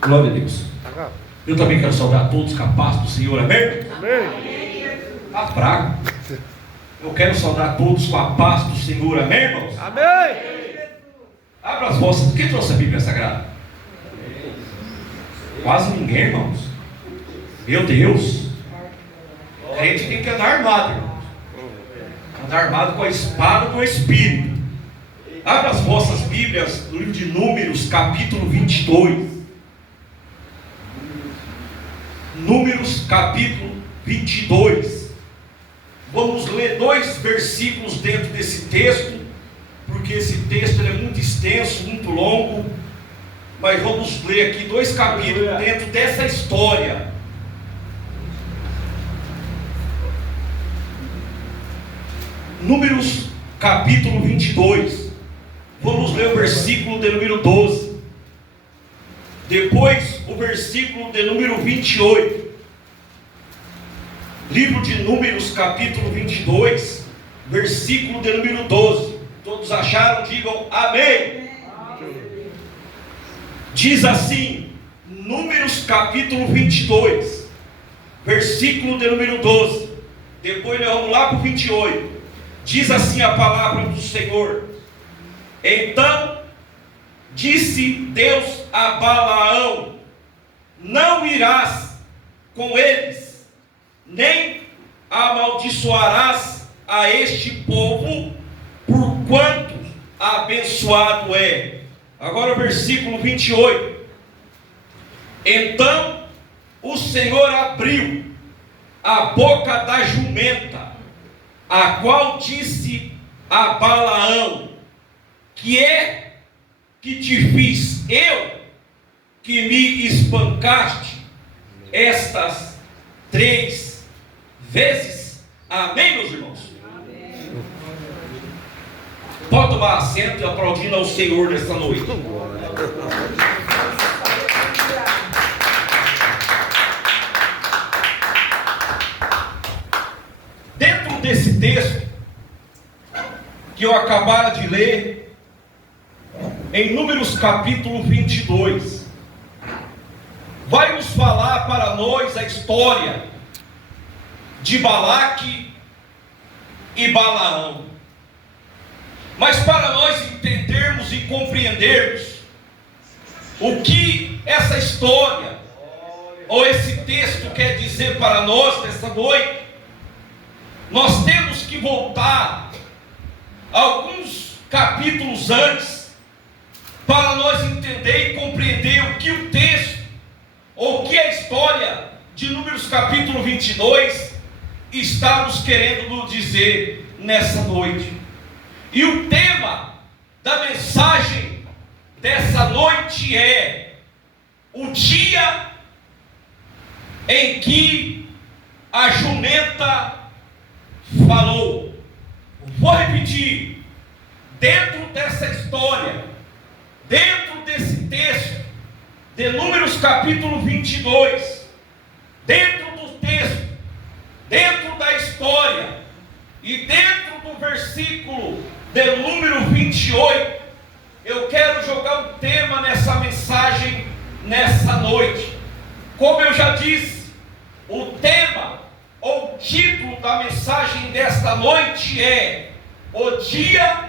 Glória a Deus. Eu também quero saudar todos com a paz do Senhor, amém? Amém. Está fraco. Eu quero saudar todos com a paz do Senhor, amém, irmãos? Amém. Abra as vossas. Quem trouxe a Bíblia Sagrada? Quase ninguém, irmãos. Meu Deus. A gente tem que andar armado, irmãos. Andar armado com a espada do Espírito. Abra as vossas Bíblias no livro de Números, capítulo 22. Números, capítulo 22. Vamos ler 2 versículos dentro desse texto, porque esse texto é muito extenso, muito longo. Mas vamos ler aqui 2 capítulos dentro dessa história. Números, capítulo 22. Vamos ler o versículo de número 12. Depois o versículo de número 28. Livro de Números, capítulo 22, versículo de número 12. Todos acharam? Digam amém. Amém. Diz assim, Números, capítulo 22, versículo de número 12. Depois nós vamos lá para o 28. Diz assim a palavra do Senhor: Então disse Deus a Balaão: Não irás com eles, nem amaldiçoarás a este povo, porquanto abençoado é. Agora o versículo 28. Então o Senhor abriu a boca da jumenta, a qual disse a Balaão: Que é que te fiz eu, que me espancaste estas 3 vezes? Amém, meus irmãos? Amém. Pode tomar assento e aplaudindo ao Senhor nesta noite. Dentro desse texto que eu acabara de ler, em Números capítulo 22, vai nos falar para nós a história de Balaque e Balaão. Mas para nós entendermos e compreendermos o que essa história ou esse texto quer dizer para nós nesta noite, nós temos que voltar alguns capítulos antes para nós entender e compreender o que o texto ou o que a história de Números capítulo 22 está nos querendo nos dizer nessa noite. E o tema da mensagem dessa noite é o dia em que a jumenta falou. Vou repetir. Dentro dessa história, dentro desse texto de Números capítulo 22, dentro do texto, dentro da história e dentro do versículo de número 28, eu quero jogar um tema nessa mensagem nessa noite. Como eu já disse, o tema ou o título da mensagem desta noite é o dia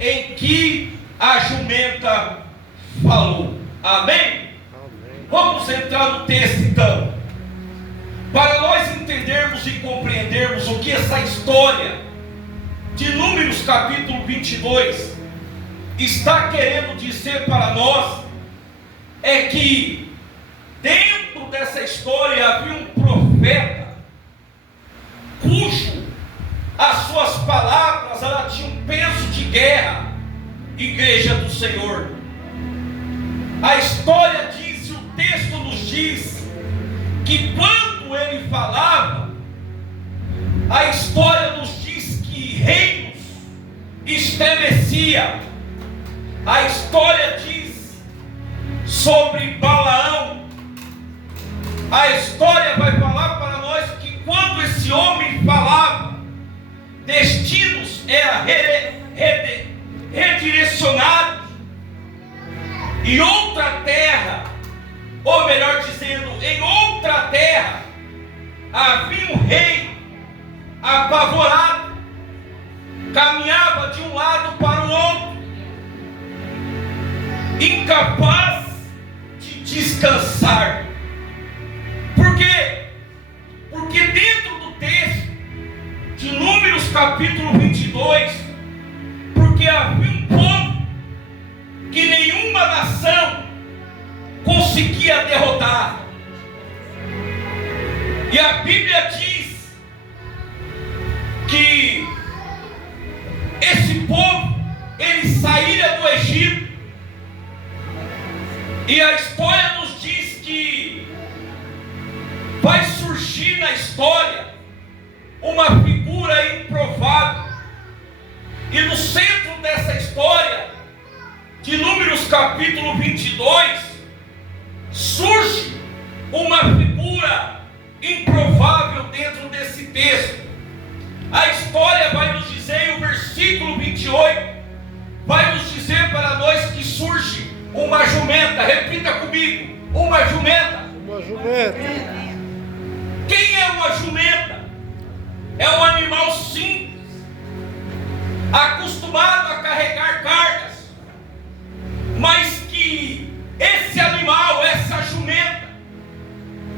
em que a jumenta falou. Amém? Amém. Vamos entrar no texto então, para nós entendermos e compreendermos o que essa história de Números capítulo 22 está querendo dizer para nós. É que dentro dessa história havia um profeta cujo as suas palavras ela tinha um peso de guerra. Igreja do Senhor, a história diz, o texto nos diz que quando ele falava, a história nos diz que reinos estremecia. A história diz sobre Balaão. A história vai falar para nós que quando esse homem falava, destinos eram redirecionados e outra terra havia um rei apavorado, caminhava de um lado para o outro, incapaz de descansar. Por quê? Porque dentro do texto de Números capítulo 22, porque havia um povo que nenhuma nação conseguia derrotar. E a Bíblia diz que esse povo, ele saíra do Egito, e a história nos diz que vai surgir na história uma figura improvável, e no centro dessa história de Números capítulo 22 surge uma figura improvável dentro desse texto. A história vai nos dizer, o versículo 28 vai nos dizer para nós que surge uma jumenta. Repita comigo: uma jumenta. Uma jumenta. Quem é uma jumenta? É um animal simples, acostumado a carregar cargas, mas que esse animal, essa jumenta,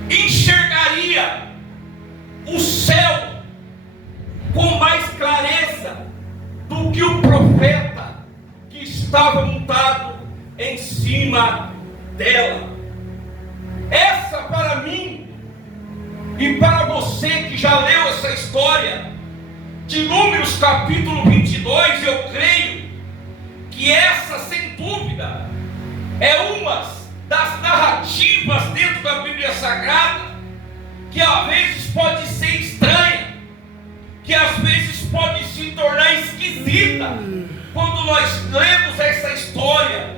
enxergaria o céu com mais clareza do que o profeta que estava montado em cima dela. Essa, para mim e para você que já leu essa história de Números capítulo 22, eu creio que essa, sem dúvida, é uma das narrativas dentro da Bíblia Sagrada que às vezes pode ser estranha, que às vezes pode se tornar esquisita quando nós lemos essa história.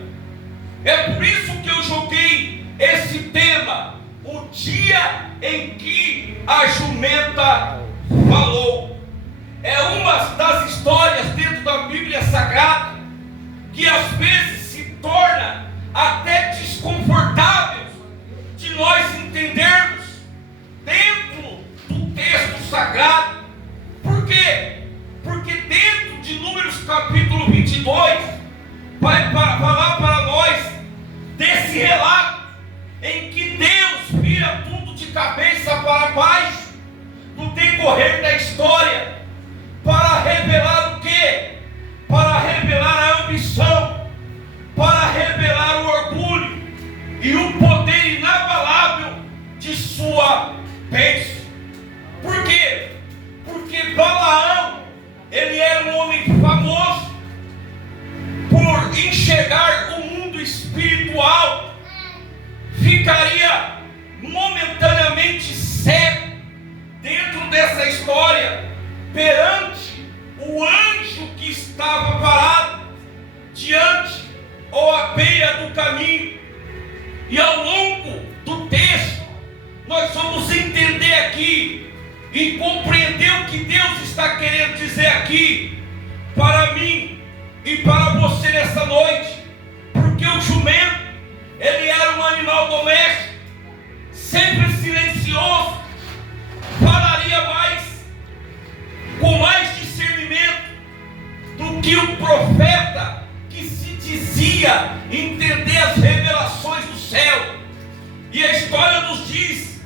É por isso que eu joguei esse tema, o dia em que a jumenta falou. É uma das histórias dentro da Bíblia Sagrada que às vezes se torna até desconfortável de nós entendermos dentro do texto sagrado. Por quê? Porque dentro de Números capítulo 22 vai falar para nós desse relato em que Deus vira tudo de cabeça para baixo no decorrer da história, para revelar o quê? Para revelar a ambição, para revelar o orgulho e o poder inabalável de sua bênção. Por quê? Porque Balaão, ele era um homem famoso por enxergar o mundo espiritual, ficaria momentaneamente cego dentro dessa história, perante o anjo que estava parado diante ou à beira do caminho. E ao longo do texto nós vamos entender aqui e compreender o que Deus está querendo dizer aqui para mim e para você nessa noite. Porque o jumento, ele era um animal doméstico, sempre silencioso, falaria com mais discernimento do que o profeta que se dizia entender as revelações do céu. E a história nos diz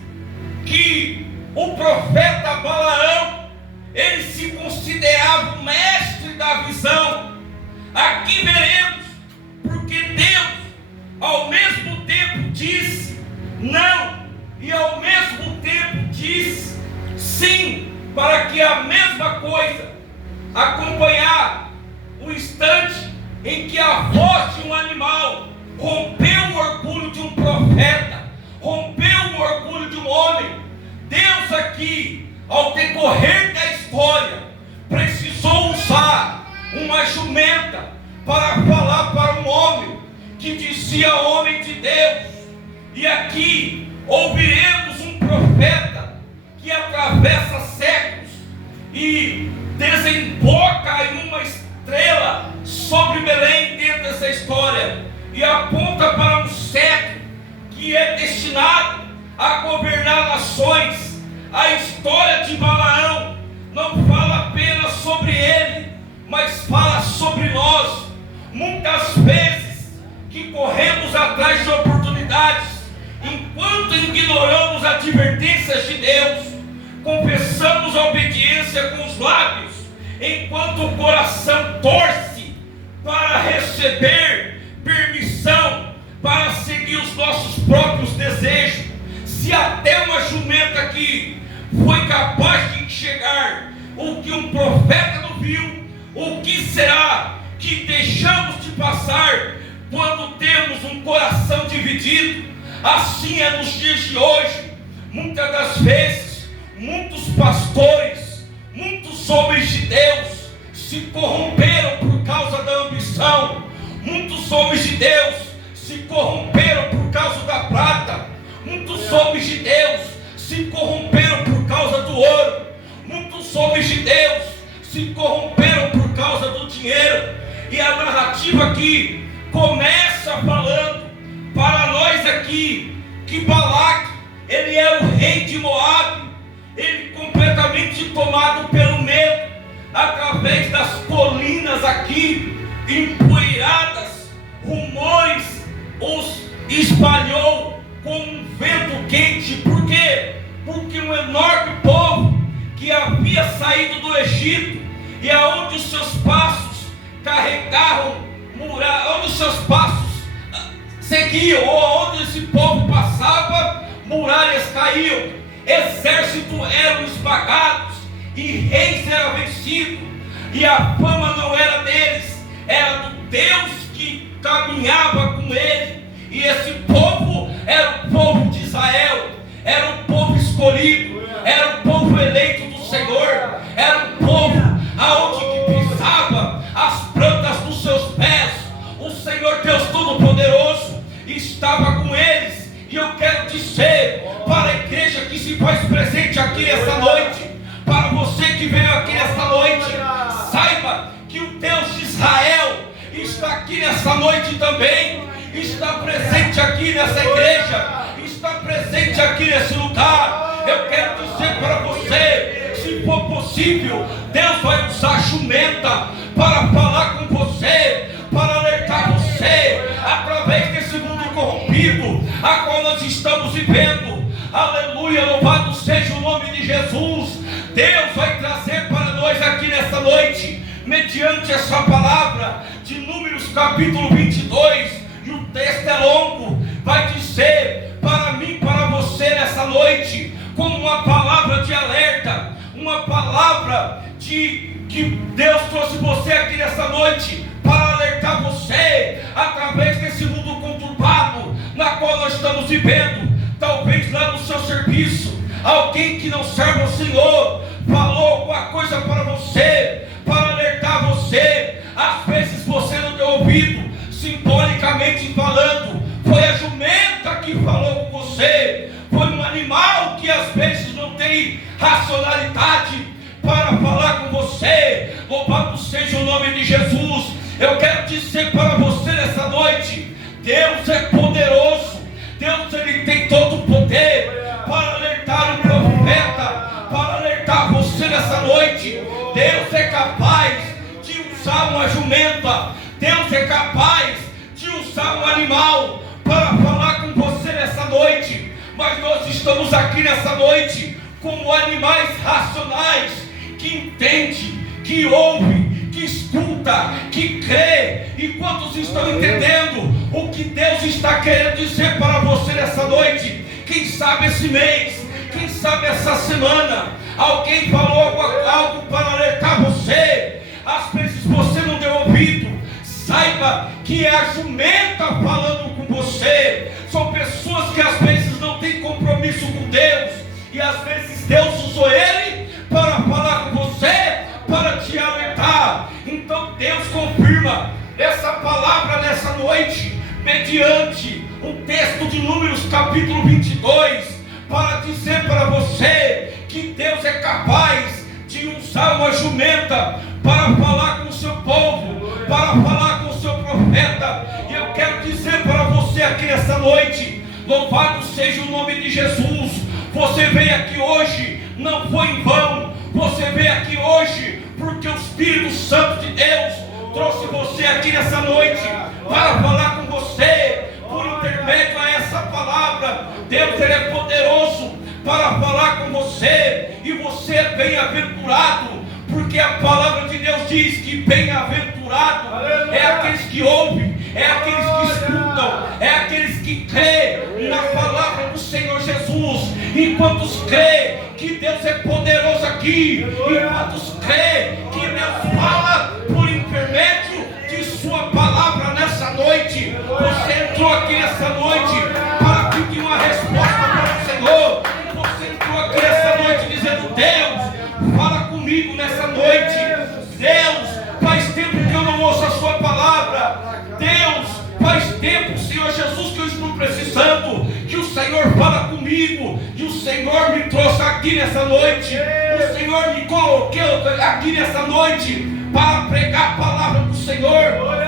que o profeta Balaão, ele se considerava o mestre da visão. Aqui veremos porque Deus ao mesmo tempo diz não e ao mesmo tempo diz sim, para que a mesma coisa acompanhar o instante em que a voz de um animal rompeu o orgulho de um profeta, rompeu o orgulho de um homem. Deus aqui, ao decorrer da história, precisou usar uma jumenta para falar para um homem que dizia homem de Deus. E aqui ouviremos um profeta que atravessa séculos e desemboca em uma estrela sobre Belém dentro dessa história e aponta para um cetro que é destinado a governar nações, A história de Balaão não fala apenas sobre ele, mas fala sobre nós. Muitas vezes que corremos atrás de oportunidades, enquanto ignoramos advertências de Deus, confessamos a obediência com os lábios, enquanto o coração torce para receber permissão para seguir os nossos próprios desejos. Se até uma jumenta que foi capaz de enxergar o que um profeta não viu, o que será que deixamos de passar quando temos um coração dividido? Assim é nos dias de hoje. Muitas das vezes, muitos pastores, muitos homens de Deus se corromperam por causa da ambição. Muitos homens de Deus se corromperam por causa da prata. Muitos homens de Deus se corromperam por causa do ouro. Muitos homens de Deus se corromperam por causa do dinheiro. E a narrativa aqui começa falando para nós aqui que Balaque, ele é o rei de Moabe. Ele completamente tomado pelo medo, através das colinas aqui empoeiradas, rumores os espalhou com um vento quente. Por quê? Porque um enorme povo que havia saído do Egito, e aonde os seus passos carregavam onde os seus passos seguiam, ou onde esse povo passava, muralhas caíam, exércitos eram esmagados e reis eram vencidos. E a fama não era deles, era do Deus que caminhava com ele. E esse povo era o povo de Israel, era o povo escolhido, era o povo eleito do Senhor, era o povo aonde que pisava as plantas dos seus pés. O Senhor Deus Todo-Poderoso estava com eles. E eu quero dizer para a igreja que se faz presente aqui essa noite, para você que veio aqui nessa noite, saiba que o Deus de Israel está aqui nessa noite também, está presente aqui nessa igreja, está presente aqui nesse lugar. Eu quero dizer para você, se for possível, Deus vai usar a jumenta para falar com você, para alertar você, através desse mundo corrompido, a qual nós estamos vivendo. Aleluia, louvado seja o nome de Jesus. Deus vai trazer para nós aqui nessa noite, mediante essa palavra de Números capítulo 22, e o texto é longo, vai dizer para mim, para você nessa noite, como uma palavra de alerta, uma palavra que Deus trouxe você aqui nessa noite, para alertar você, através desse mundo conturbado, na qual nós estamos vivendo. Talvez lá no seu serviço, alguém que não serve ao Senhor, falou alguma coisa para você, para alertar você. Às vezes você não deu ouvido, simbolicamente falando, foi a jumenta que falou com você, foi um animal que às vezes não tem racionalidade para falar com você. Louvado seja o nome de Jesus. Eu quero dizer para você nessa noite, Deus é poderoso, Deus ele tem todo o poder para alertar o profeta, para alertar você nessa noite. Deus é capaz de usar uma jumenta, Deus é capaz de usar um animal para falar com você nessa noite. Mas nós estamos aqui nessa noite como animais racionais, que entende, que ouve, que escuta, que crê. E quantos estão entendendo o que Deus está querendo dizer para você nessa noite? Quem sabe esse mês, quem sabe essa semana, alguém falou algo para alertar você. Às vezes você não deu ouvido. Saiba que é a jumenta falando com você. São pessoas que às vezes não têm compromisso com Deus, e às vezes Deus usou ele para falar com você, para te alertar. Então Deus confirma essa palavra nessa noite, mediante um texto de Números capítulo 22, para dizer para você que Deus é capaz de usar uma jumenta para falar com o seu povo, para falar com o seu profeta. E eu quero dizer para você aqui nessa noite, louvado seja o nome de Jesus. Você veio aqui hoje não foi em vão. Você veio aqui hoje porque o Espírito Santo de Deus trouxe você aqui nessa noite para falar com você por intermédio a essa palavra. Deus, Ele é poderoso para falar com você, e você é bem-aventurado, porque a palavra de Deus diz que bem-aventurado é aqueles que ouvem, é aqueles que escutam, é aqueles que crêem na palavra do Senhor Jesus. E quantos crêem que Deus é poderoso aqui, e quantos crêem que Deus fala por intermédio de sua palavra nessa noite. Você entrou aqui nessa noite para pedir uma resposta para o Senhor. Você entrou aqui nessa noite dizendo: Deus, fala comigo nessa noite. Deus, faz tempo que eu não ouço a sua palavra. Deus, faz tempo, Senhor Jesus, que eu estou precisando que o Senhor fala comigo. E o Senhor me trouxe aqui nessa noite. O Senhor me colocou aqui nessa noite para pregar a palavra do Senhor,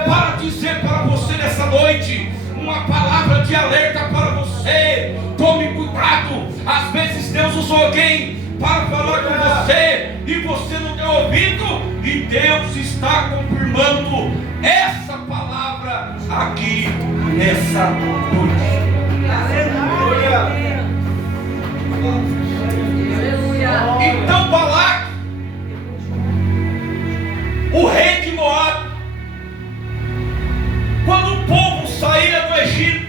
para dizer para você nessa noite uma palavra de alerta para você. Tome cuidado. Às vezes Deus usou alguém para falar com você e você não deu ouvido, e Deus está confirmando essa palavra aqui nessa noite. Então Balaque, o rei de Moabe, quando o povo saía do Egito,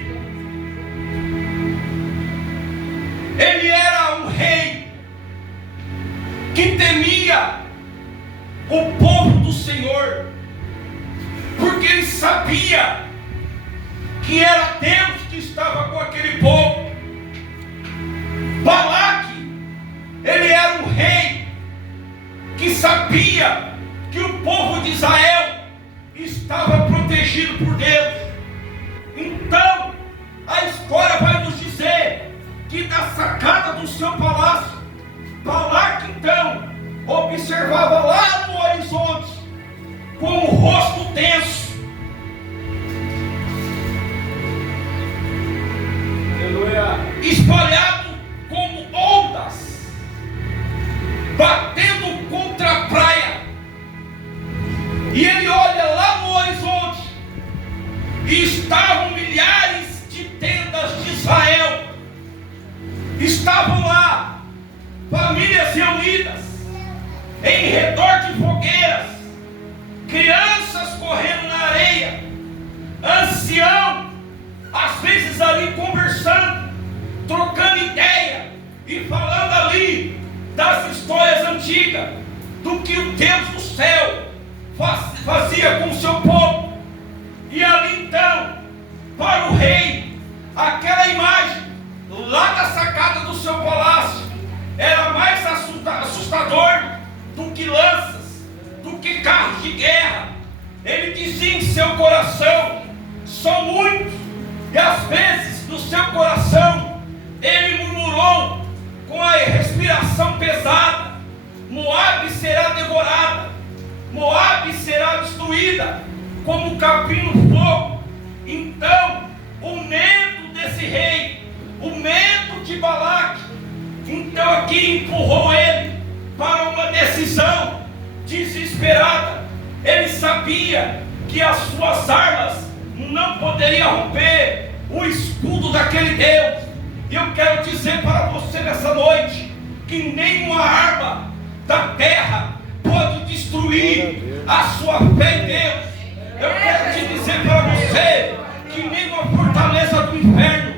ele era um rei que temia o povo do Senhor, porque ele sabia que era Deus que estava com aquele povo. Balaque, ele era um rei que sabia que o povo de Israel estava protegido por Deus. Então, a história vai nos dizer que na sacada do seu palácio, Balaque então observava lá no horizonte com o rosto tenso. Espalhado como ondas, batendo contra a praia. E ele olha lá no horizonte, e estavam milhares de tendas de Israel. Estavam lá famílias reunidas em redor de fogueiras, crianças correndo na areia, ancião às vezes ali conversando, trocando ideia e falando ali das histórias antigas, do que o Deus do céu fazia com o seu povo. E ali então, para o rei, aquela imagem lá da sacada do seu palácio era mais assustador do que lanças, do que carros de guerra. Ele dizia em seu coração: são muitos. E às vezes no seu coração ele murmurou com a respiração pesada: Moabe será devorada, Moabe será destruída como capim no fogo. Então o medo desse rei, o medo de Balaque, então aqui empurrou ele para uma decisão desesperada. Ele sabia que as suas armas não poderiam romper o escudo daquele Deus. E eu quero dizer para você nessa noite que nenhuma arma da terra pode destruir a sua fé em Deus. Eu quero te dizer para você que nenhuma fortaleza do inferno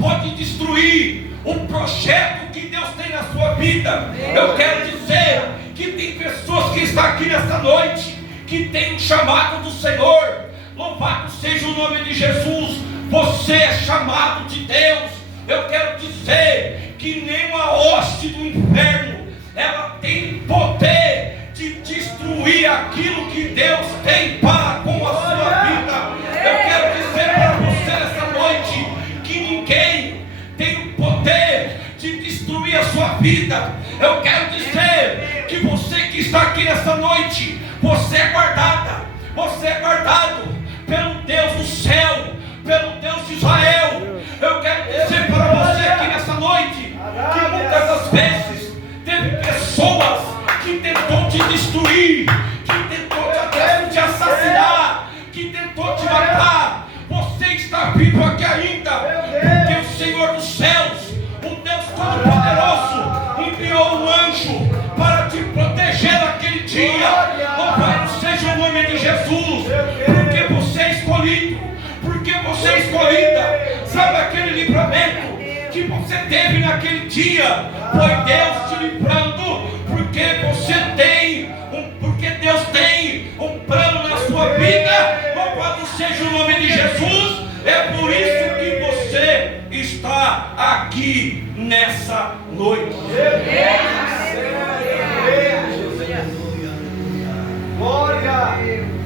pode destruir o projeto que Deus tem na sua vida. Eu quero dizer que tem pessoas que estão aqui nessa noite que tem um chamado do Senhor. Louvado seja o nome de Jesus. Você é chamado de Deus. Eu quero dizer que nenhuma hoste do inferno ela tem poder de destruir aquilo que Deus tem para com a sua vida. Eu quero dizer para você nessa noite que ninguém tem o poder de destruir a sua vida. Eu quero dizer que você que está aqui nessa noite, você é guardada, você é guardado pelo Deus do céu, pelo Deus de Israel. Eu quero dizer para você aqui nessa noite que muitas das vezes teve que você teve naquele dia, foi Deus te livrando, porque Deus tem um plano na sua vida. Louvado seja o nome de Jesus. É por isso que você está aqui nessa noite.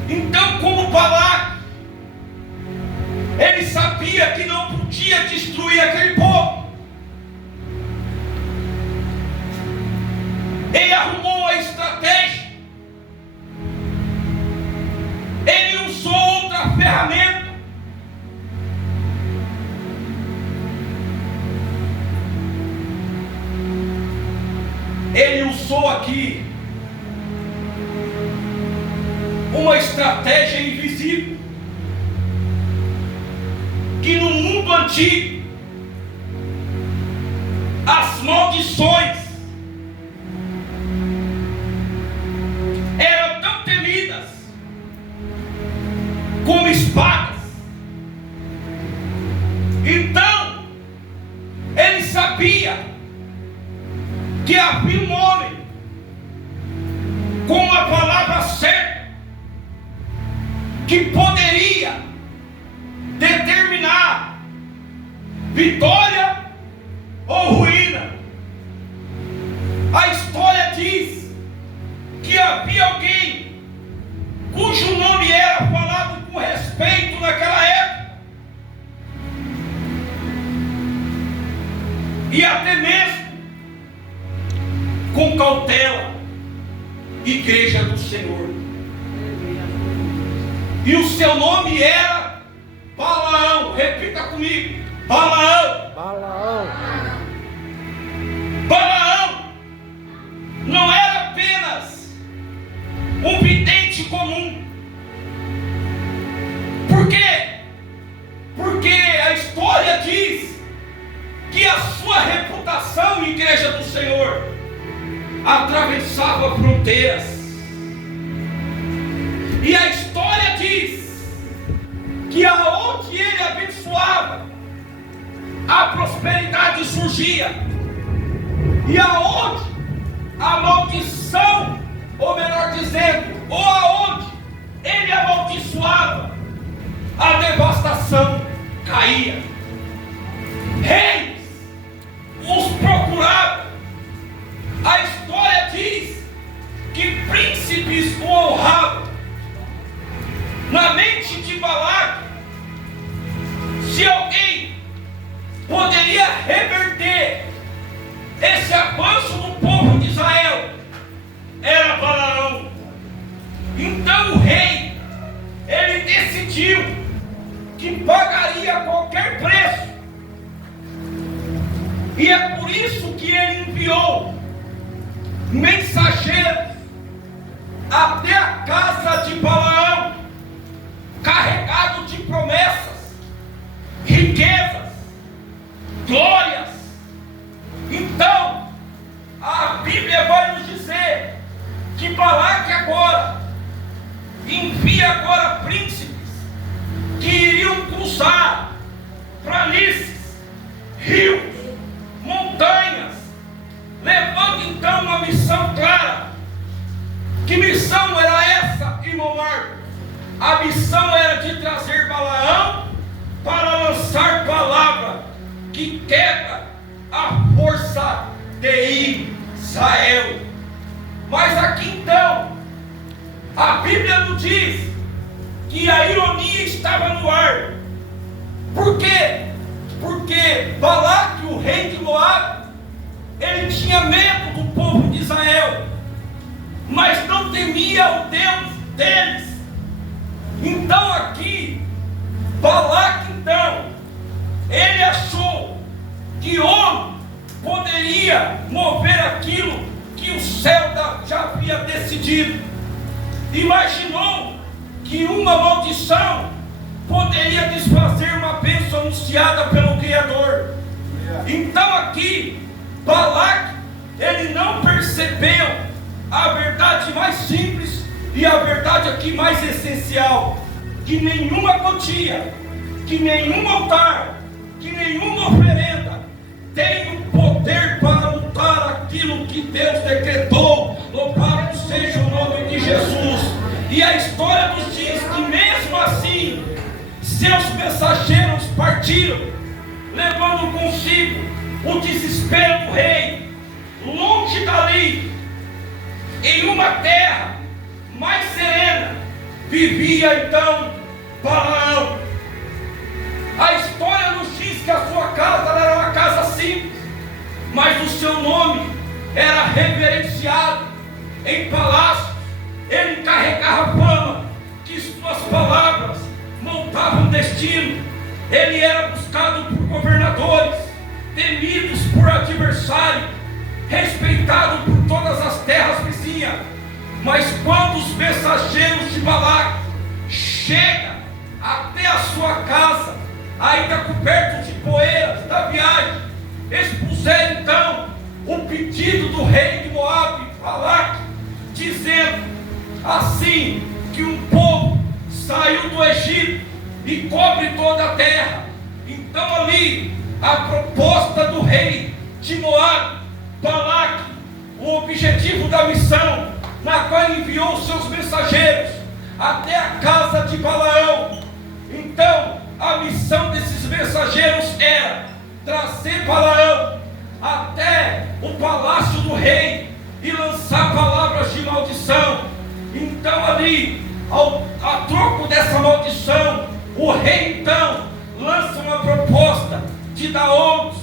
Então, como Balaque, ele sabia que não podia destruir aquele povo. Ele arrumou a estratégia. Ele usou outra ferramenta. Ele usou aqui uma estratégia invisível, que no mundo antigo as maldições eram tão temidas como espadas. Então ele sabia que havia um homem com a palavra certa que poderia determinar vitória ou ruína. A história diz que havia alguém cujo nome era falado com respeito naquela época, e até mesmo com cautela: Igreja do Senhor. E o seu nome era Balaão. Repita comigo: Balaão. Balaão não era apenas um vidente comum. Por quê? Porque a história diz que a sua reputação, Igreja do Senhor, atravessava fronteiras. E a história diz que aonde ele abençoava, a prosperidade surgia, e aonde a maldição, ou melhor dizendo, ou aonde ele amaldiçoava, a devastação caía. Reis os procuravam. A história diz que príncipes o honravam. Na mente de Balaque, se alguém poderia reverter esse avanço do povo de Israel, era Balaão. Então o rei, ele decidiu que pagaria qualquer preço, e é por isso que ele enviou mensageiros até a casa de Balaão, carregado de promessas, riquezas, glórias. Então a Bíblia vai nos dizer que Balaque agora envia agora príncipes que iriam cruzar planícies, rios, montanhas, levando então uma missão clara. Que missão era essa, irmão Marco? A missão era de trazer Balaão para lançar palavra que quebra a força de Israel. Mas aqui então, a Bíblia nos diz que a ironia estava no ar. Por quê? Porque Balaque, o rei de Moabe, ele tinha medo do povo de Israel, mas não temia o Deus deles. Então aqui, Balaque então, ele achou que homem poderia mover aquilo que o céu já havia decidido. Imaginou que uma maldição poderia desfazer uma bênção anunciada pelo Criador. Então aqui, Balaque, ele não percebeu a verdade mais simples e a verdade aqui mais essencial: que nenhuma quantia, que nenhum altar, que nenhuma oferenda partiram, levando consigo o desespero do rei. Longe dali, em uma terra mais serena, vivia então Balaão. A história nos diz que a sua casa era uma casa simples, mas o seu nome era reverenciado em palácios. Ele carregava fama, que suas palavras montavam destino. Ele era buscado por governadores, temidos por adversários, respeitado por todas as terras vizinhas. Mas quando os mensageiros de Balaque chegam até a sua casa, ainda cobertos de poeiras da viagem, expuseram então o pedido do rei de Moabe, Balaque, dizendo assim: que um povo saiu do Egito e cobre toda a terra. Então ali a proposta do rei de Moabe, Balaque, o objetivo da missão, na qual enviou seus mensageiros até a casa de Balaão. Então a missão desses mensageiros era trazer Balaão até o palácio do rei e lançar palavras de maldição. Então ali, a troco dessa maldição, o rei então lança uma proposta de dar ouros,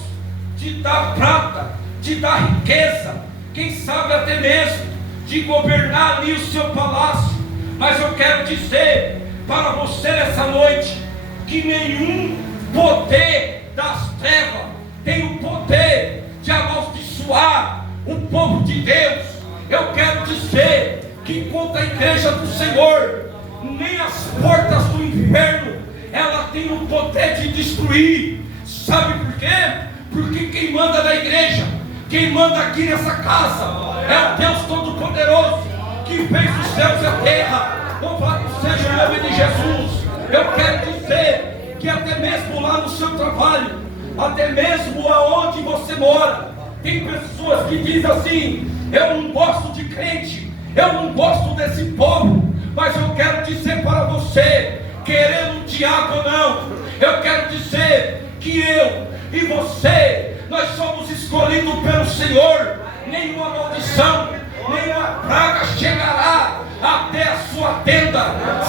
de dar prata, de dar riqueza, quem sabe até mesmo de governar ali o seu palácio. Mas eu quero dizer para você nessa noite que nenhum poder das trevas tem o poder de amaldiçoar o povo de Deus. Eu quero dizer que contra a igreja do Senhor, nem as portas do inferno ela tem o poder de destruir. Sabe por quê? Porque quem manda na igreja, quem manda aqui nessa casa, é o Deus Todo-Poderoso, que fez os céus e a terra. Louvado seja o nome de Jesus. Eu quero dizer que até mesmo lá no seu trabalho, até mesmo aonde você mora, tem pessoas que dizem assim: eu não gosto de crente, eu não gosto desse povo. Mas eu quero dizer para você, querendo o diabo ou não, eu quero dizer que eu e você, nós somos escolhidos pelo Senhor. Nenhuma maldição, nenhuma praga chegará até a sua tenda.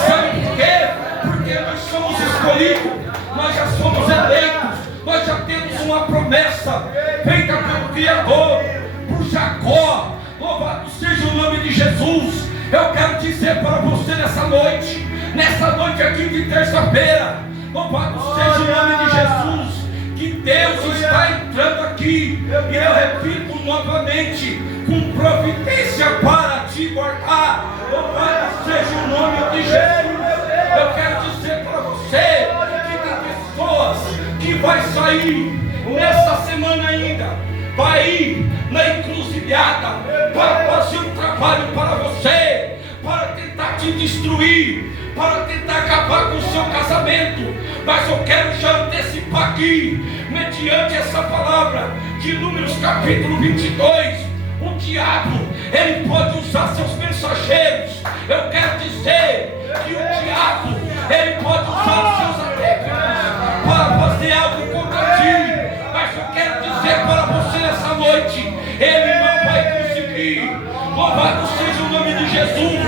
Sabe por quê? Porque nós somos escolhidos, nós já somos eleitos, nós já temos uma promessa feita pelo Criador, por Jacó. Louvado seja o nome de Jesus. Eu quero dizer para você nessa noite aqui de terça-feira, louvado seja o nome de Jesus, que Deus está entrando aqui, e eu repito novamente, com providência para te guardar. Louvado seja o nome de Jesus. Eu quero dizer para você que tem pessoas que vai sair nessa semana ainda, vai ir na encruzilhada para fazer um trabalho para você, para tentar te destruir, para tentar acabar com o seu casamento. Mas eu quero já antecipar aqui, mediante essa palavra de Números capítulo 22, o diabo, ele pode usar seus mensageiros. Eu quero dizer que o diabo, ele pode usar os seus adeptos para fazer algo contra ti. Mas eu quero dizer para você nessa noite, ele não vai conseguir. Louvado seja o nome de Jesus.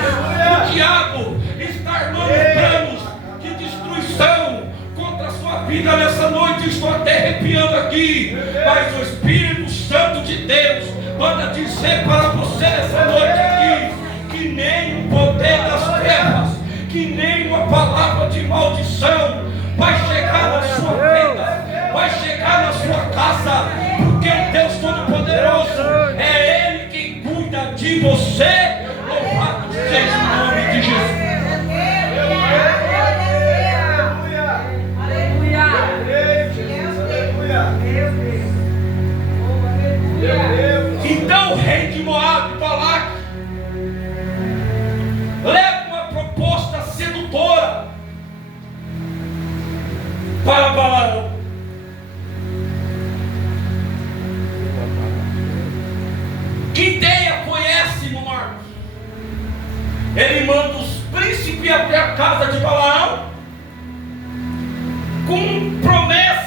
O diabo está armando planos de destruição contra a sua vida nessa noite. Estou até arrepiando aqui, mas o Espírito Santo de Deus manda dizer para você nessa noite aqui, que nem o poder das trevas, que nem uma palavra de maldição vai chegar na sua tenda, vai chegar na sua casa, porque o Deus Todo-Poderoso é Ele quem cuida de você. Louvado seja o nome de Jesus. Então o rei de Moabe, Balaque, leva uma proposta sedutora para Balaão. Que ideia foi essa, irmão Marcos? Ele manda os príncipes até a casa de Balaão com promessa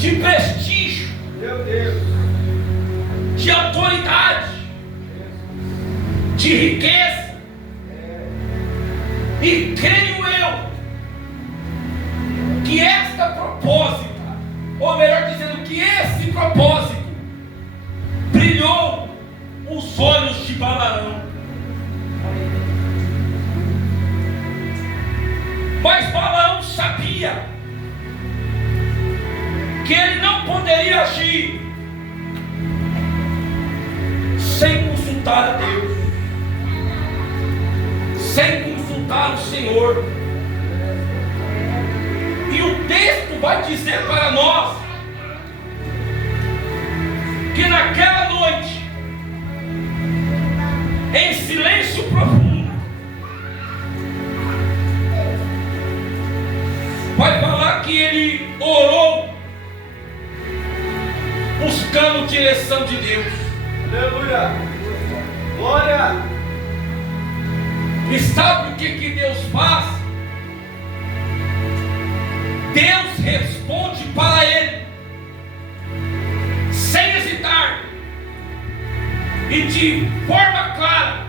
de prestígio, Meu Deus. de autoridade, de riqueza. E creio eu que esta propósito, ou melhor dizendo, que esse propósito brilhou os olhos de Balaão. Mas Balaão sabia que ele não poderia agir sem consultar a Deus, sem consultar o Senhor. E o texto vai dizer para nós que naquela noite, em silêncio profundo, vai falar que ele orou buscando direção de Deus. Aleluia. Glória. E sabe o que Deus faz? Deus responde para ele, sem hesitar, e de forma clara,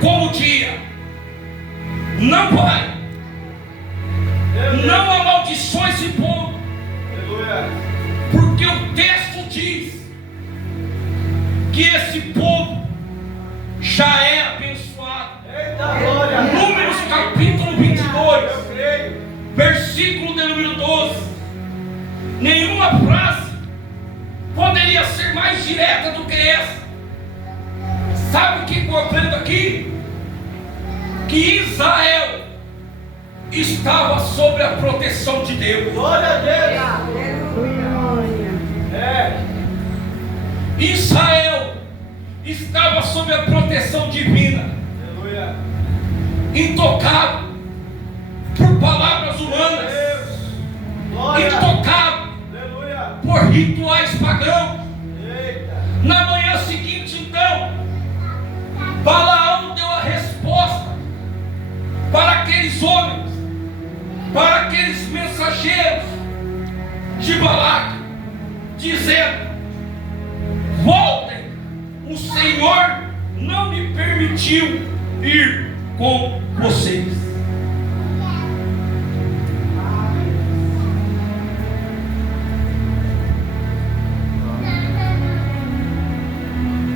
como dia: não vai, não amaldiçoe esse povo, Aleluia. porque o texto diz que esse povo já é abençoado. Eita glória. Números capítulo 22, Eu creio. versículo de número 12. Nenhuma frase poderia ser mais direta do que essa. Sabe o que eu aprendo aqui? Que Israel estava sob a proteção de Deus. Glória a Deus. Aleluia. É. Israel estava sob a proteção divina, Aleluia. intocado por palavras humanas, Deus. Glória. intocado Aleluia. por rituais pagãos. Eita. Na manhã seguinte, então, Balaão deu a resposta para aqueles homens, para aqueles mensageiros de Balaque, dizendo: voltem, o Senhor não me permitiu ir com vocês.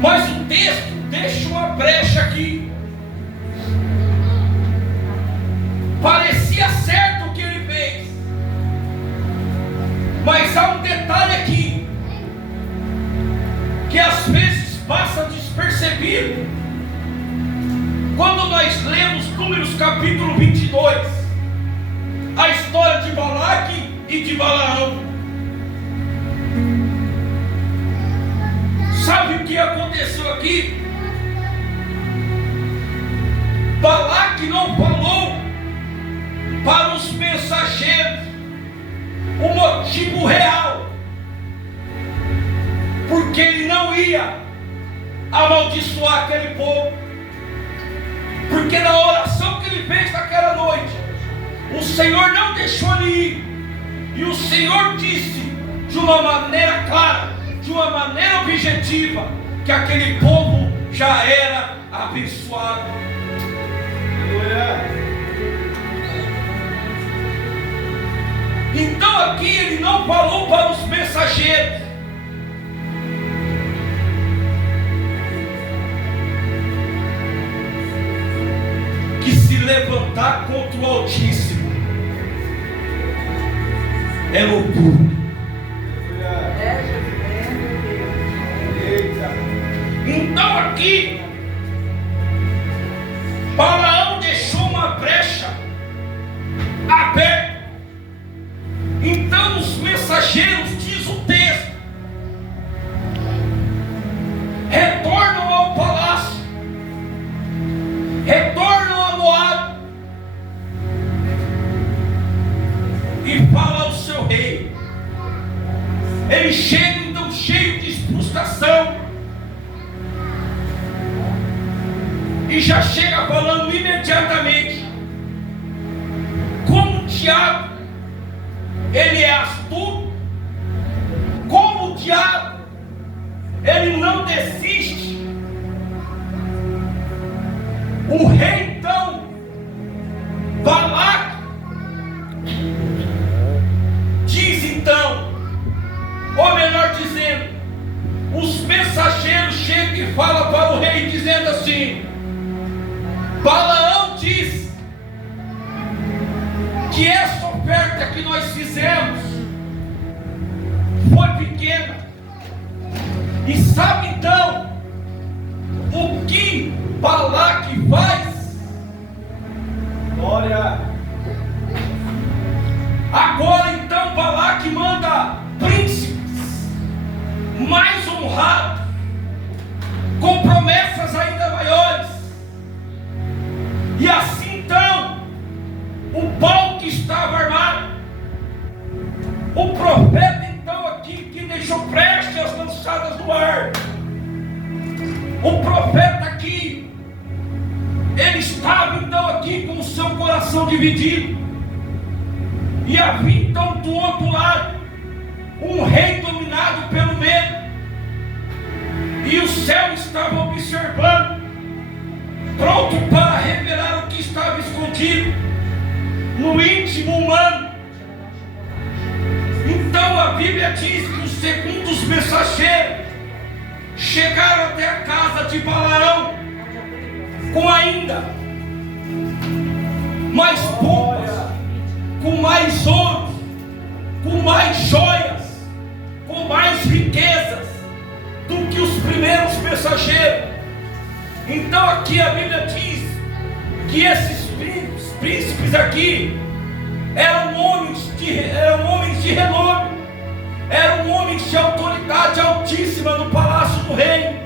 Mas o texto deixa uma brecha aqui. Parecia certo o que ele fez, mas há um detalhe aqui que às vezes passa despercebido quando nós lemos Números capítulo 22, a história de Balaque e de Balaão. Sabe o que aconteceu aqui? Balaque não falou para os mensageiros o motivo real, porque ele não ia amaldiçoar aquele povo, porque na oração que ele fez naquela noite, o Senhor não deixou ele ir, e o Senhor disse de uma maneira clara, de uma maneira objetiva, que aquele povo já era abençoado. Aleluia. Então aqui ele não falou para os mensageiros, que se levantar contra o Altíssimo é loucura. Eita. Então aqui Balaão deixou uma brecha aberta. Então os mensageiros, diz o texto, retornam ao palácio, retornam a Moabe e falam ao seu rei. Ele chega então cheio de frustração e já chega falando imediatamente como o diabo, ele é astuto, diabo, ele não desiste. O rei então, Balaque, diz então, ou melhor dizendo, os mensageiros chegam e falam para o rei dizendo assim: Balaão diz que essa oferta que nós fizemos foi pequena. E sabe então o que Balaque faz? Glória. Agora então Balaque manda príncipes mais honrados, com promessas ainda maiores. E assim então o pau que estava armado, o profeta então aqui que deixou brechas lançadas no ar, o profeta aqui, ele estava então aqui com o seu coração dividido, e havia então do outro lado um rei dominado pelo medo, e o céu estava observando, pronto para revelar o que estava escondido no íntimo humano. Então a Bíblia diz que os segundos mensageiros chegaram até a casa de Balaão com ainda mais pompas, com mais ouro, com mais joias, com mais riquezas do que os primeiros mensageiros. Então aqui a Bíblia diz que esses príncipes aqui eram homens de renome, eram homens de autoridade altíssima no palácio do rei.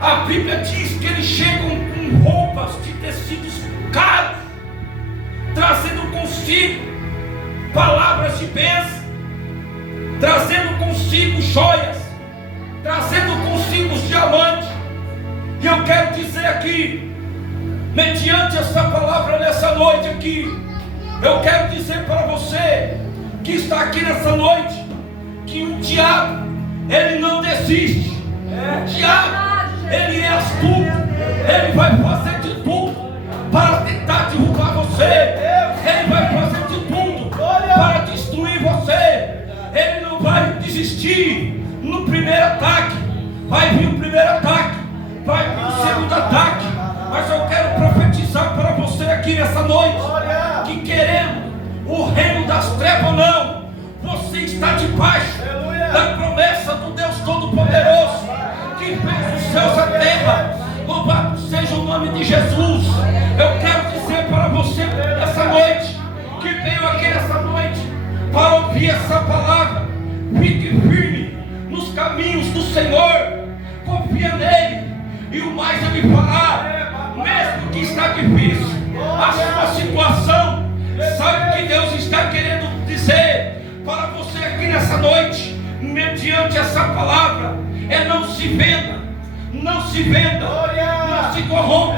A Bíblia diz que eles chegam com roupas de tecidos caros, trazendo consigo palavras de bênção, trazendo consigo joias, trazendo consigo os diamantes. E eu quero dizer aqui, mediante essa palavra nessa noite aqui, eu quero dizer para você que está aqui nessa noite, que o diabo, ele não desiste. O diabo, ele é astuto, ele vai fazer de tudo para tentar derrubar você, ele vai fazer de tudo para destruir você. Ele não vai desistir no primeiro ataque. Vai vir o primeiro ataque, vai vir o segundo ataque, mas eu quero profetizar para você aqui nessa noite, que querendo o reino das trevas ou não, você está debaixo da promessa do Deus Todo-Poderoso, que fez os céus e a terra. Louvado seja o nome de Jesus. Eu quero dizer para você essa noite, que veio aqui nessa noite para ouvir essa palavra: fique firme nos caminhos do Senhor, confia nele, e o mais ele fará. Mesmo que está difícil a sua situação, sabe o que Deus está querendo dizer para você aqui nessa noite, mediante essa palavra? É: não se venda, não se venda, não se corrompa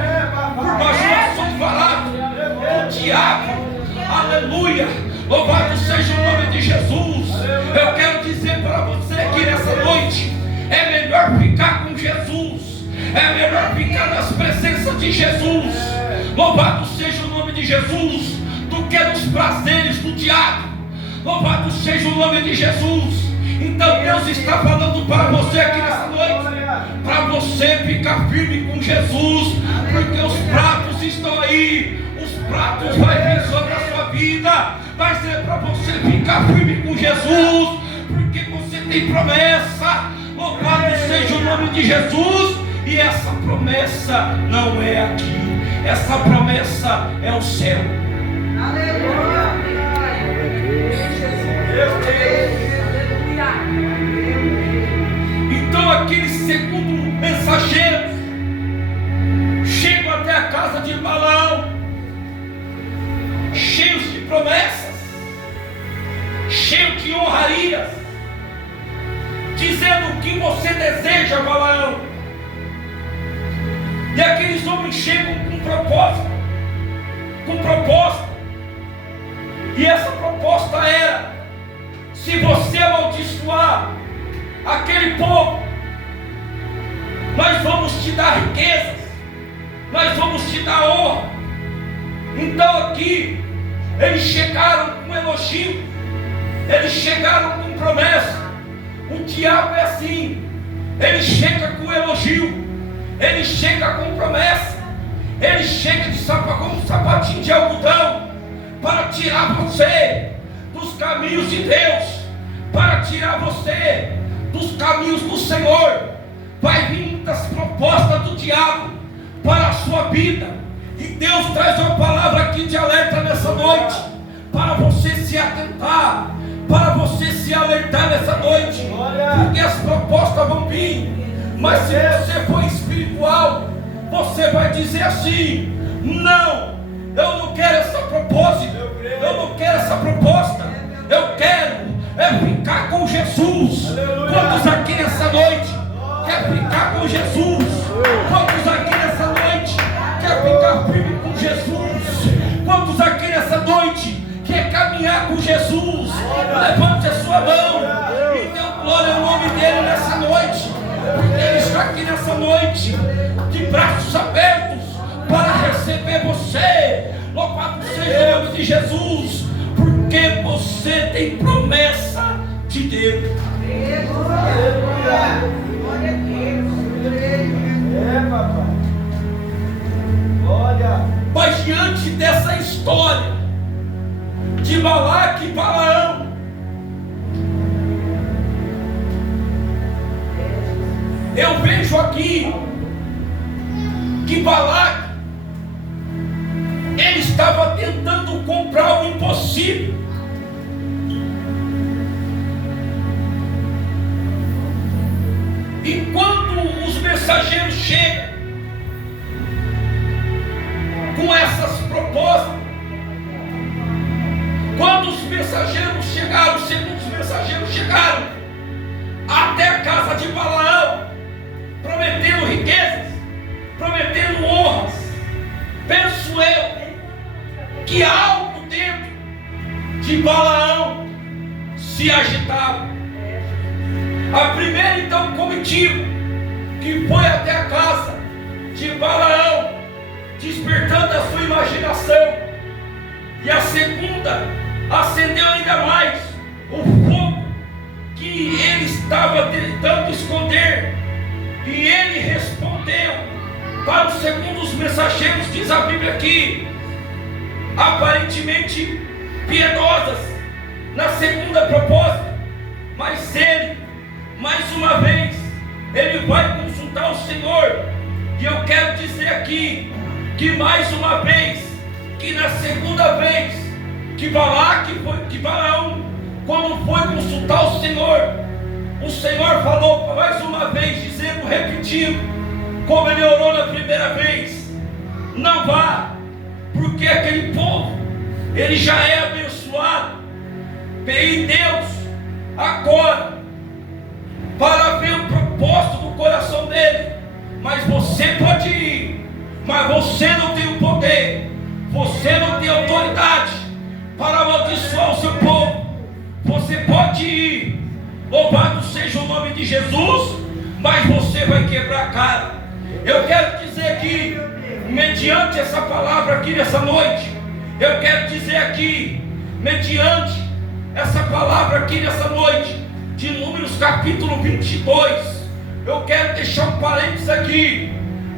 por bajulações baratas do diabo. Aleluia, louvado seja o nome de Jesus. Eu quero dizer para você aqui nessa noite, é melhor ficar com Jesus, é melhor ficar nas presenças de Jesus, louvado seja o nome de Jesus, do que nos prazeres do diabo. Louvado seja o nome de Jesus. Então Deus está falando para você aqui nessa noite, para você ficar firme com Jesus, porque os pratos estão aí, os pratos vão vir sobre a sua vida, mas é para você ficar firme com Jesus, porque você tem promessa. Louvado seja o nome de Jesus. E essa promessa não é aqui, essa promessa é o céu. Aleluia. Então aqueles segundos mensageiros chegam até a casa de Balaão, cheios de promessas, cheios de honrarias, dizendo o que você deseja, Balaão. E aqueles homens chegam com proposta, e essa proposta era: se você amaldiçoar aquele povo: nós vamos te dar riquezas, nós vamos te dar honra. Então aqui eles chegaram com elogio, eles chegaram com promessa. O diabo é assim, ele chega com elogio, ele chega com promessa, ele chega com um sapatinho de algodão para tirar você dos caminhos de Deus, para tirar você dos caminhos do Senhor. Vai vir muitas propostas do diabo para a sua vida, e Deus traz uma palavra aqui de alerta nessa noite, para você se atentar, para você se alertar nessa noite, porque as propostas vão vir. Mas se você for espiritual, você vai dizer assim: não, eu não quero essa proposta, eu não quero essa proposta, eu quero ficar com Jesus. Quantos aqui nessa noite quer ficar com Jesus? Quantos aqui nessa noite quer ficar firme com Jesus? Quantos aqui nessa noite quer caminhar com Jesus? Levante a sua mão e dê glória ao nome dele nessa noite, porque ele está aqui nessa noite de braços abertos para receber você. Louvado seja o nome de Jesus, porque você tem promessa de Deus. Glória a Deus. É, papai. Glória. Mas diante dessa história de Balaque e Balaão, eu vejo aqui que Balaque, ele estava tentando comprar o impossível. E quando os mensageiros chegam com essas propostas, quando os mensageiros chegaram, segundo os mensageiros chegaram até a casa de Balaão, prometendo riquezas, prometendo honras, penso eu que algo dentro de Balaão se agitava. A primeira então comitiva que foi até a casa de Balaão, despertando a sua imaginação, e a segunda acendeu ainda mais o fogo que ele estava tentando esconder, e ele respondeu para os segundos mensageiros, diz a Bíblia aqui, aparentemente piedosas na segunda proposta, mas ele, mais uma vez, ele vai consultar o Senhor. E eu quero dizer aqui que mais uma vez, que na segunda vez que Balaão, quando foi consultar o Senhor falou mais uma vez, dizendo, repetindo, como ele orou na primeira vez: não vá, porque aquele povo, ele já é abençoado em Deus agora, para ver o propósito do coração dele. Mas você pode ir, mas você não tem o poder, você não tem autoridade para amaldiçoar o seu povo. Você pode ir, louvado seja o nome de Jesus, mas você vai quebrar a cara. Eu quero dizer aqui, mediante essa palavra aqui nessa noite, eu quero dizer aqui, mediante essa palavra aqui nessa noite, de Números capítulo 22, eu quero deixar um parênteses aqui.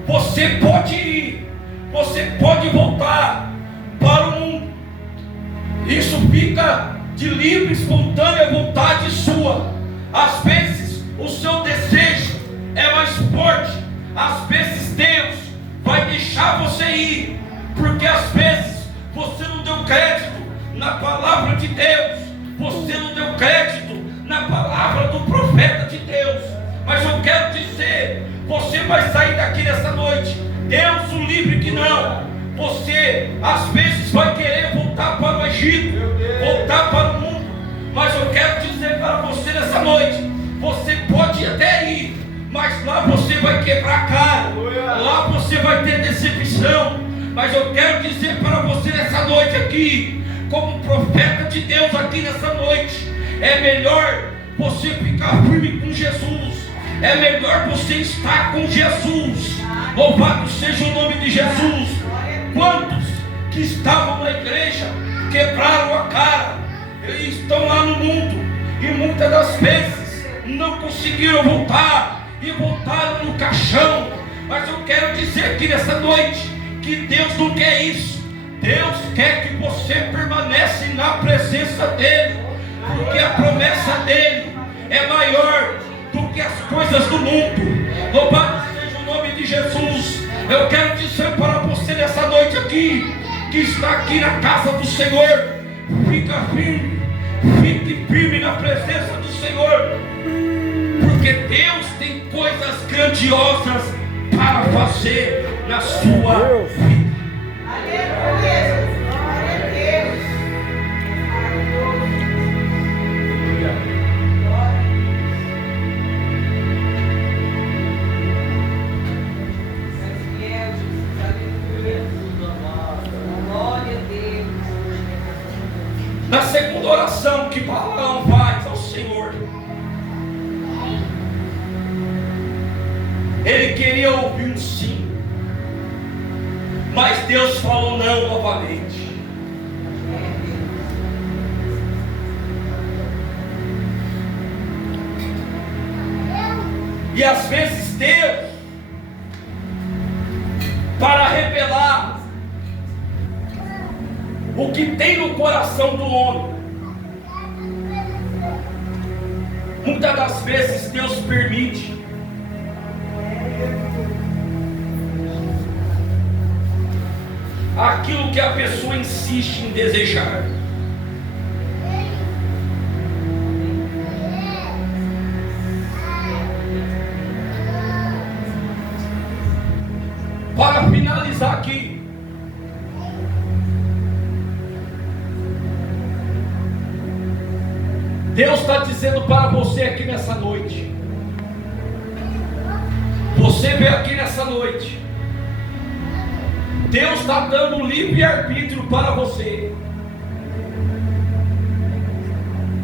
Você pode ir, você pode voltar para o mundo. Isso fica de livre, espontânea vontade sua. Às vezes o seu desejo é mais forte, às vezes Deus vai deixar você ir, porque às vezes você não deu crédito na palavra de Deus, você não deu crédito na palavra do profeta de Deus. Mas eu quero dizer, você vai sair daqui nessa noite, Deus o livre que não. Você às vezes vai querer voltar para o Egito, voltar para o mundo, mas eu quero dizer para você nessa noite, você pode até ir, mas lá você vai quebrar a cara, lá você vai ter decepção. Mas eu quero dizer para você nessa noite aqui, como profeta de Deus aqui nessa noite, é melhor você ficar firme com Jesus. É melhor você estar com Jesus. Louvado seja o nome de Jesus. Quantos que estavam na igreja quebraram a cara e estão lá no mundo, e muitas das vezes não conseguiram voltar e voltaram no caixão. Mas eu quero dizer aqui nessa noite que Deus não quer isso. Deus quer que você permaneça na presença dEle, porque a promessa dEle é maior do que as coisas do mundo. Louvado seja o nome de Jesus. Eu quero dizer para você nessa noite aqui, que está aqui na casa do Senhor, fique firme na presença do Senhor, porque Deus tem coisas grandiosas para fazer na sua vida. Aleluia. Glória a Deus. Glória a Deus. Na segunda oração que Balaão faz ao Senhor, ele queria ouvir um sim, mas Deus falou não novamente. E às vezes Deus, para revelar o que tem no coração do homem, muitas das vezes Deus permite aquilo que a pessoa insiste em desejar. Para finalizar aqui, Deus está dizendo para você aqui nessa noite. Você veio aqui nessa noite. Deus está dando livre-arbítrio para você.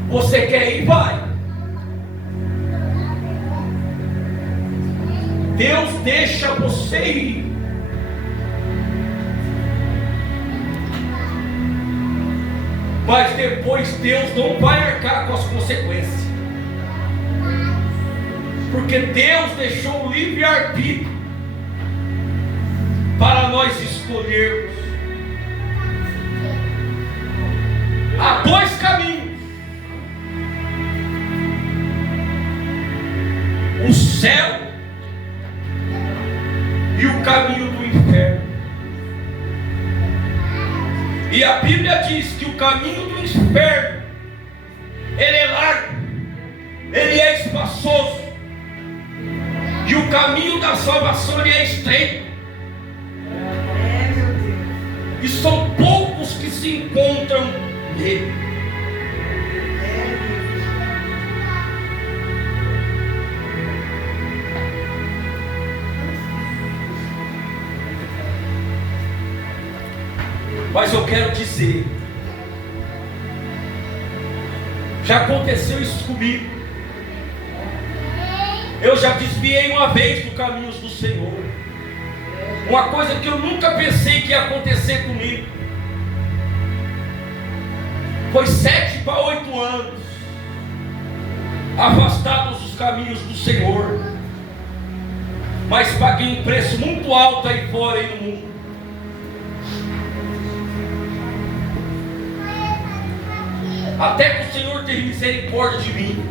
Você quer ir? Vai. Deus deixa você ir. Mas depois Deus não vai arcar com as consequências, porque Deus deixou o livre-arbítrio para nós escolhermos. Há dois caminhos: o céu e o caminho do inferno. E a Bíblia diz que o caminho do inferno, ele é largo, ele é espaçoso, e o caminho da salvação, ele é estreito, e são poucos que se encontram nele. Mas eu quero dizer, já aconteceu isso comigo. Eu já desviei uma vez dos caminhos do Senhor. Uma coisa que eu nunca pensei que ia acontecer comigo. Foi 7 para 8 anos afastados dos caminhos do Senhor. Mas paguei um preço muito alto aí fora e no mundo. Até que o Senhor teve misericórdia de mim.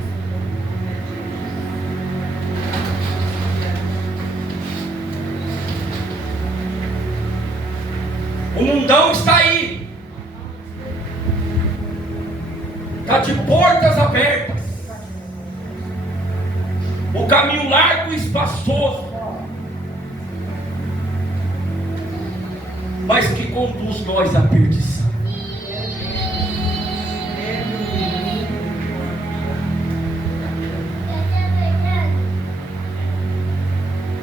O mundão está aí, está de portas abertas, o caminho largo e espaçoso, mas que conduz nós à perdição.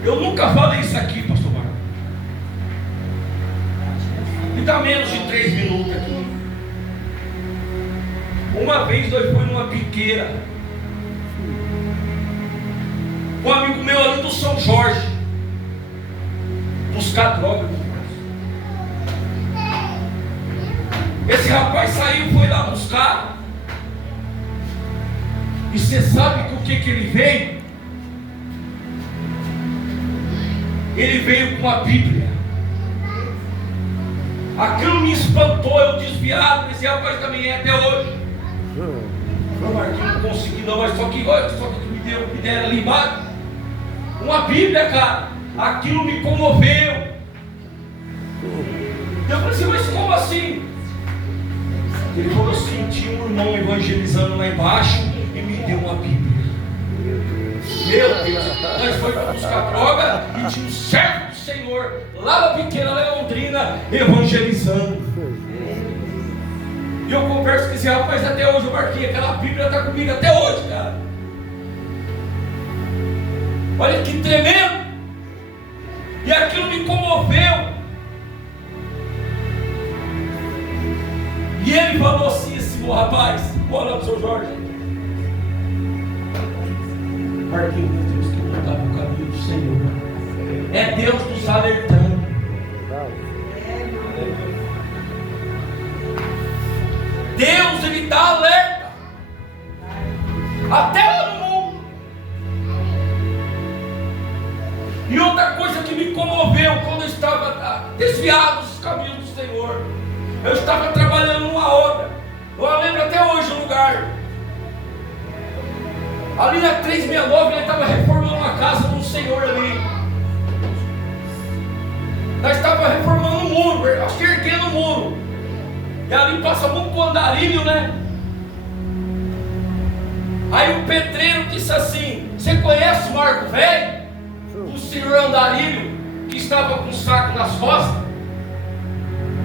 Eu nunca falei isso aqui, pastor Marcos. Me dá menos de 3 minutos aqui. Uma vez nós fomos numa biqueira Um amigo meu ali do São Jorge, buscar droga. Esse rapaz saiu, foi lá buscar. E você sabe com o que ele veio? Ele veio com a Bíblia. Aquilo me espantou, eu desviado. Esse rapaz também é até hoje. Não, Marquinhos, não consegui não, mas só que me deram ali embaixo. Uma Bíblia, cara. Aquilo me comoveu. Eu falei assim, mas como assim? Ele falou assim, tinha um irmão evangelizando lá embaixo e me deu uma Bíblia. Meu Deus, nós fomos para buscar droga e tinha um servo do Senhor lá na pequena Londrina evangelizando. E eu converso com esse rapaz até hoje, eu marquei, aquela Bíblia está comigo até hoje, cara. Olha que tremendo. E aquilo me comoveu. E ele falou assim, esse bom rapaz, bora lá pro seu Jorge. Marquinhos, nós temos que voltar para o caminho do Senhor. É Deus nos alertando. Deus, Ele dá alerta. Até lá no mundo. E outra coisa que me comoveu quando eu estava desviado dos caminhos do Senhor. Eu estava trabalhando numa obra. Eu lembro até hoje o lugar. Ali na 369 ele estava reformando uma casa do Senhor ali. Nós estávamos reformando um muro, acho que erguendo o muro. E ali passa muito andarilho, né? Aí o pedreiro disse assim: você conhece o Marco Velho? O senhor andarilho que estava com um saco nas costas?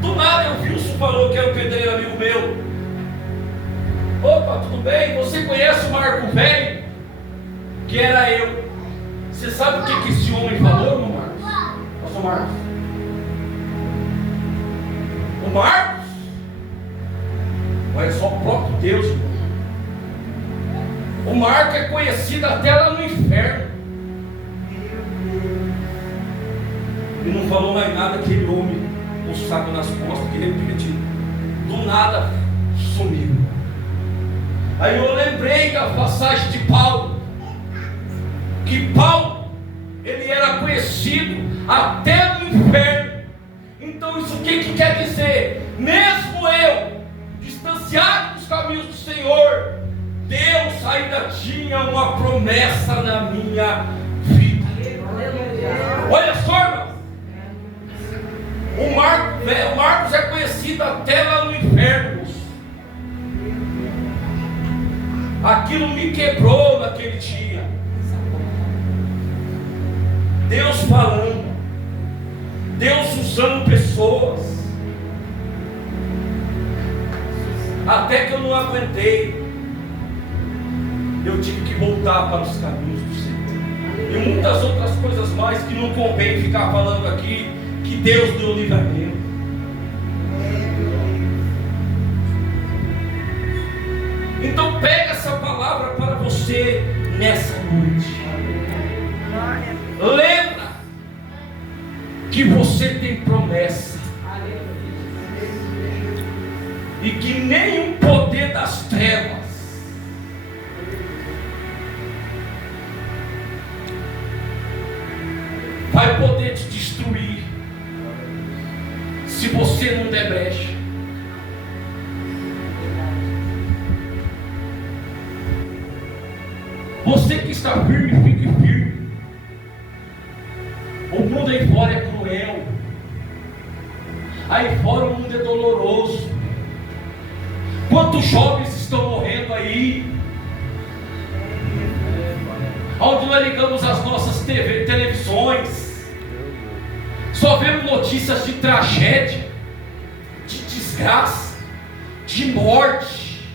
Do nada eu vi, o senhor falou que era um pedreiro amigo meu. Opa, tudo bem? Você conhece o Marco Velho? Que era eu. Você sabe o que esse homem falou, irmão Marcos? Pastor Marcos? O Marcos? Mas é só o próprio Deus, irmão. O Marco é conhecido até lá no inferno. E não falou mais nada, aquele homem com o saco nas costas, que de repente, do nada, sumiu. Aí eu lembrei da passagem de Paulo, que Paulo, ele era conhecido até no inferno. Então isso o que quer dizer? Mesmo eu, distanciado dos caminhos do Senhor, Deus ainda tinha uma promessa na minha vida. Olha só, irmão. O Marcos é conhecido até lá no inferno. Aquilo me quebrou naquele dia. Deus falando, Deus usando pessoas, até que eu não aguentei. Eu tive que voltar para os caminhos do Senhor. E muitas outras coisas mais que não convém ficar falando aqui, que Deus deu livramento. Então pega essa palavra para você nessa noite. Lembra que você tem promessa. E que nenhum poder das trevas vai poder te destruir se você não der brecha. Você que está firme, fique firme. O mundo aí fora é cruel. Aí fora o mundo é doloroso. Quantos jovens estão morrendo aí? Onde nós ligamos as nossas televisões, só vemos notícias de tragédia, de desgraça, de morte.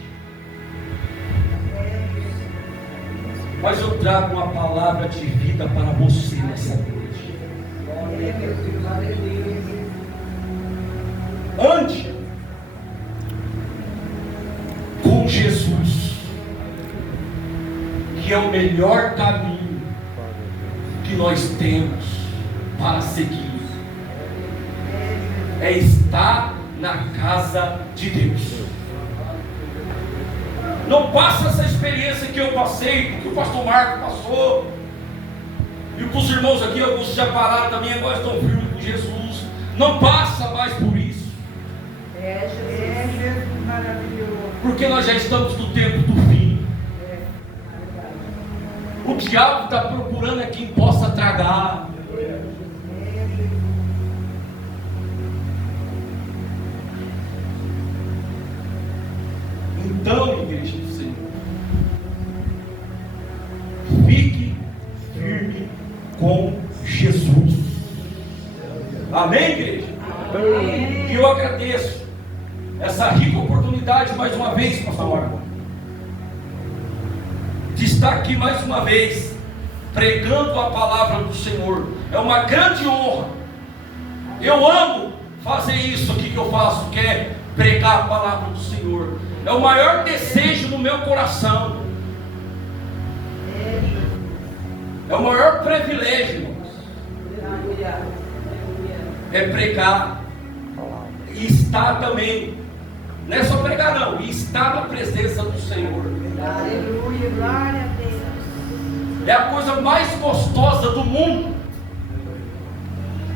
Mas eu trago uma palavra de vida para você nessa noite. Ande com Jesus, que é o melhor caminho que nós temos para seguir é estar na casa de Deus. Não passa essa experiência que eu passei, que o pastor Marco passou, e que os irmãos aqui, alguns já pararam também, agora estão firmes com Jesus. Não passa mais por isso. Jesus maravilhoso. Porque nós já estamos no tempo do fim. O diabo está procurando é quem possa tragar. Então, igreja do Senhor, fique firme com Jesus. Amém, igreja? Amém. E eu agradeço essa rica oportunidade mais uma vez, pastor Marco, de estar aqui mais uma vez pregando a palavra do Senhor. É uma grande honra. Eu amo fazer isso aqui que eu faço, que é pregar a palavra do Senhor. É o maior desejo no meu coração. É o maior privilégio, irmãos. É pregar e estar também. Não é só pregar não, e estar na presença do Senhor. Aleluia, glória a Deus. É a coisa mais gostosa do mundo.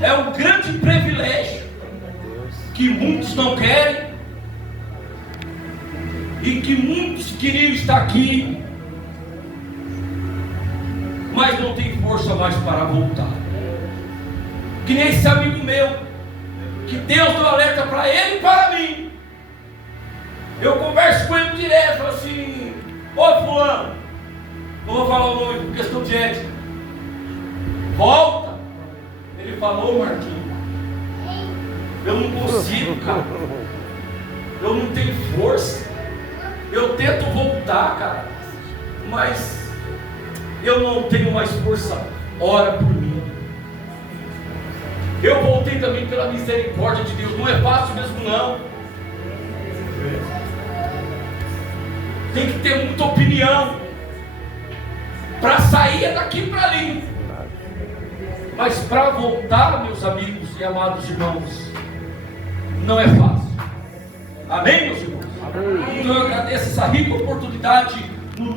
É um grande privilégio que muitos não querem e que muitos queriam estar aqui, mas não tem força mais para voltar. Que nem esse amigo meu, que Deus deu alerta para ele e para mim. Eu converso com ele direto, falo assim: ô fulano, não vou falar o nome por questão de ética, volta. Ele falou: Marquinhos, eu não consigo, cara, eu não tenho força. Eu tento voltar, cara, mas eu não tenho mais força. Ora por mim. Eu voltei também pela misericórdia de Deus. Não é fácil mesmo não. Tem que ter muita opinião para sair daqui para ali. Mas para voltar, meus amigos e amados irmãos, não é fácil. Amém, meus irmãos? Então eu agradeço essa rica oportunidade no nome